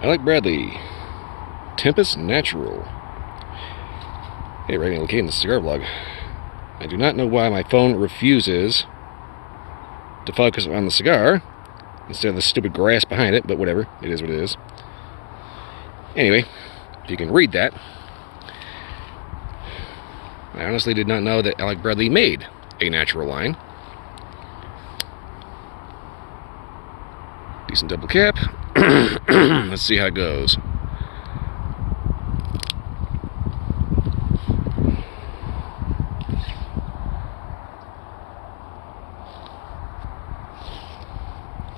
Alec Bradley, Tempus Natural. Hey, writing okay in the cigar blog. I do not know why my phone refuses to focus on the cigar instead of the stupid grass behind it, but whatever. It is what it is. Anyway, if you can read that, I honestly did not know that Alec Bradley made a natural line. Decent double cap. Let's see how it goes.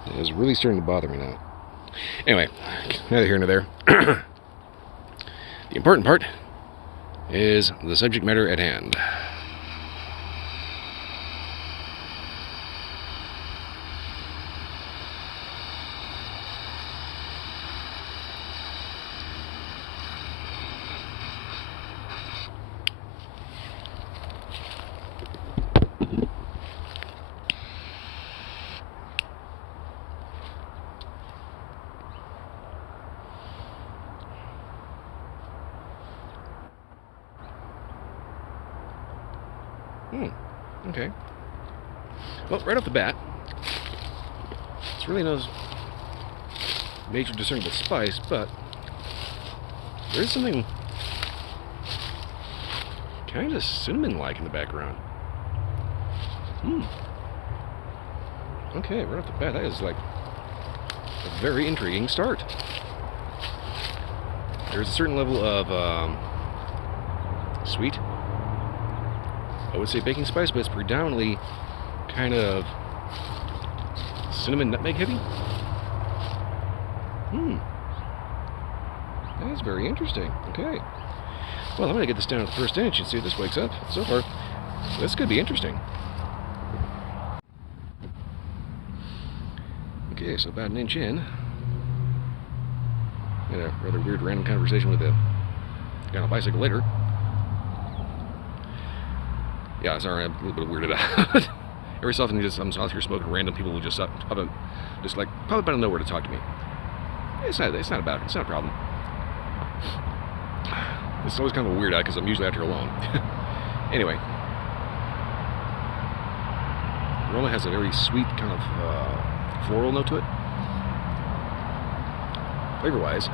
It is really starting to bother me now. Anyway, neither here nor there. The important part is the subject matter at hand. Okay. Well, right off the bat, it's really no major discernible spice, but there is something kind of cinnamon-like in the background. Okay, right off the bat, that is like a very intriguing start. There's a certain level of sweet, I would say baking spice, but it's predominantly kind of cinnamon nutmeg heavy. That is very interesting. Okay. Well, I'm going to get this down to the first inch and see if this wakes up. So far, this could be interesting. Okay, so about an inch in. I had a rather weird random conversation with a guy on a bicycle later. Yeah, sorry, I'm a little bit weirded out. Every so often, I'm out here smoking, random people will just pop out of nowhere to talk to me. It's not a problem. It's always kind of a weird out because I'm usually out here alone. Anyway, aroma has a very sweet kind of floral note to it. Flavor-wise,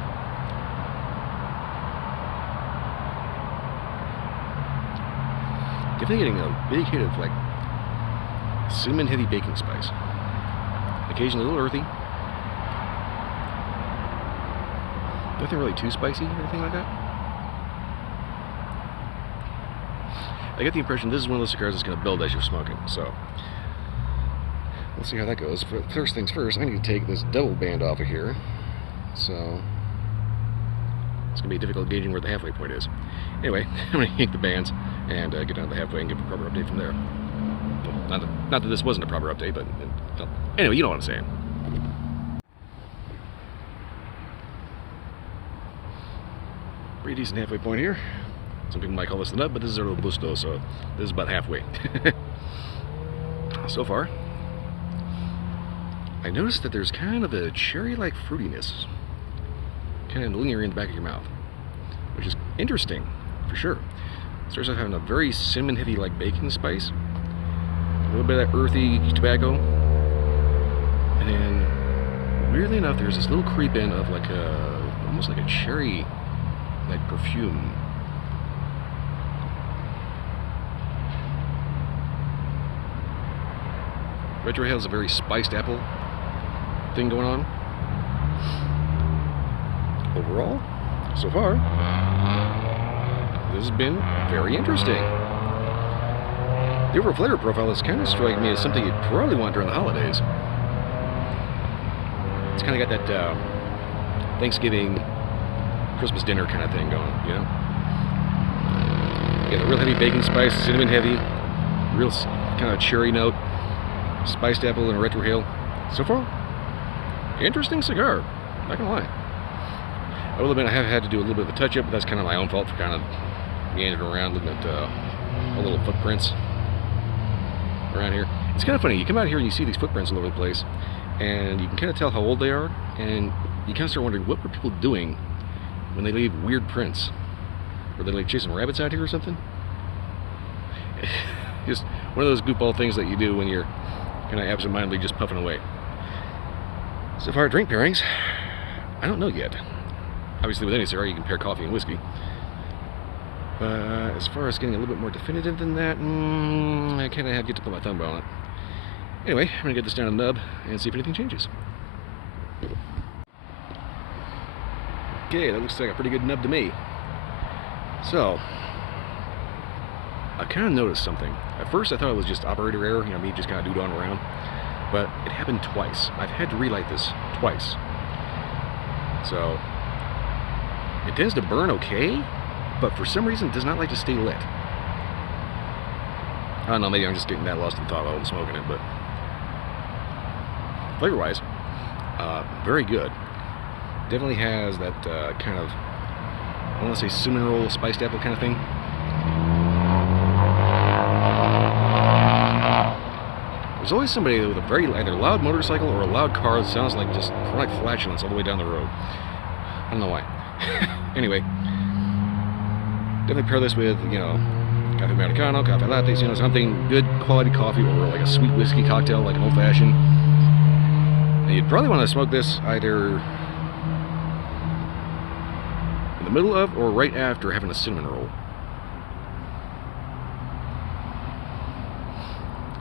definitely getting a big hit of like cinnamon heavy baking spice. Occasionally a little earthy. Nothing really too spicy or anything like that. I get the impression this is one of those cigars that's going to build as you're smoking, so let's see how that goes. But first things first, I need to take this double band off of here, so it's going to be difficult gauging where the halfway point is. Anyway, I'm going to yank the bands and get down to the halfway and give a proper update from there. Well, not that this wasn't a proper update, but anyway, you know what I'm saying. Pretty decent halfway point here. Some people might call this the nut, but this is a robusto, so this is about halfway. So far, I noticed that there's kind of a cherry-like fruitiness kind of lingering in the back of your mouth, which is interesting, for sure. It starts off having a very cinnamon-heavy, like baking spice, a little bit of that earthy tobacco, and then, weirdly enough, there's this little creep in of like almost like a cherry-like perfume. Retrohale has a very spiced apple thing going on. Overall, so far, this has been very interesting. The overall flavor profile is kind of striking me as something you'd probably want during the holidays. It's kind of got that Thanksgiving, Christmas dinner kind of thing going, you know? You got a real heavy baking spice, cinnamon heavy, real kind of cherry note, spiced apple and retrohale. So far, interesting cigar, not gonna lie. I will admit I have had to do a little bit of a touch-up, but that's kind of my own fault for kind of meandering around looking at all little footprints around here. It's kind of funny, you come out here and you see these footprints all over the place, and you can kind of tell how old they are, and you kind of start wondering, what were people doing when they leave weird prints? Were they like chasing rabbits out here or something? Just one of those goofball things that you do when you're kind of absentmindedly just puffing away. So far, drink pairings, I don't know yet. Obviously, with any cigar, you can pair coffee and whiskey. But as far as getting a little bit more definitive than that, I kind of have yet to put my thumb on it. Anyway, I'm going to get this down a nub and see if anything changes. Okay, that looks like a pretty good nub to me. So, I kind of noticed something. At first I thought it was just operator error, you know, me just kind of doodling around. But it happened twice. I've had to relight this twice. So, it tends to burn okay, but for some reason it does not like to stay lit. I don't know, maybe I'm just getting that lost in thought while I'm smoking it, but flavor-wise, very good. Definitely has that kind of, I want to say cinnamon roll, spiced apple kind of thing. There's always somebody with a very either loud motorcycle or a loud car that sounds like just chronic flatulence all the way down the road. I don't know why. Anyway, definitely pair this with, you know, coffee americano, coffee lattes, you know, something good quality coffee, or like a sweet whiskey cocktail, like an old fashioned. And you'd probably want to smoke this either in the middle of or right after having a cinnamon roll.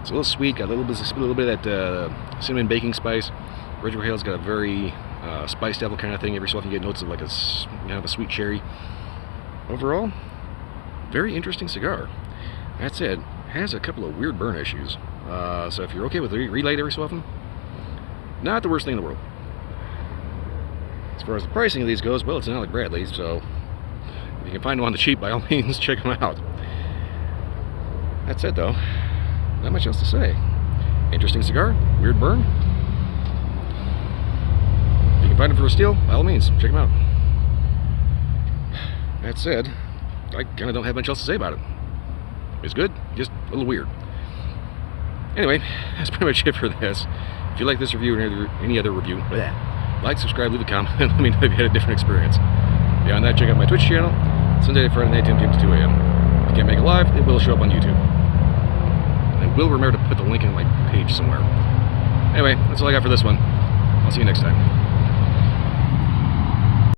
It's a little sweet, got a little bit of that cinnamon baking spice. Retrohale's got a very spiced apple kind of thing. Every so often you get notes of like a kind of a sweet cherry. Overall, very interesting cigar. That said, has a couple of weird burn issues. So if you're okay with relight every so often, not the worst thing in the world. As far as the pricing of these goes, well, it's an Alec Bradley, so if you can find them on the cheap, by all means, check them out. That said, though, not much else to say. Interesting cigar, weird burn. If you can find them for a steal, by all means, check them out. That said, I kind of don't have much else to say about it. It's good, just a little weird. Anyway, that's pretty much it for this. If you like this review or any other review, like, subscribe, leave a comment, and let me know if you had a different experience. Beyond that, check out my Twitch channel, Sunday to Friday night, 10 p.m. to 2 a.m. If you can't make it live, it will show up on YouTube. I will remember to put the link in my page somewhere. Anyway, that's all I got for this one. I'll see you next time.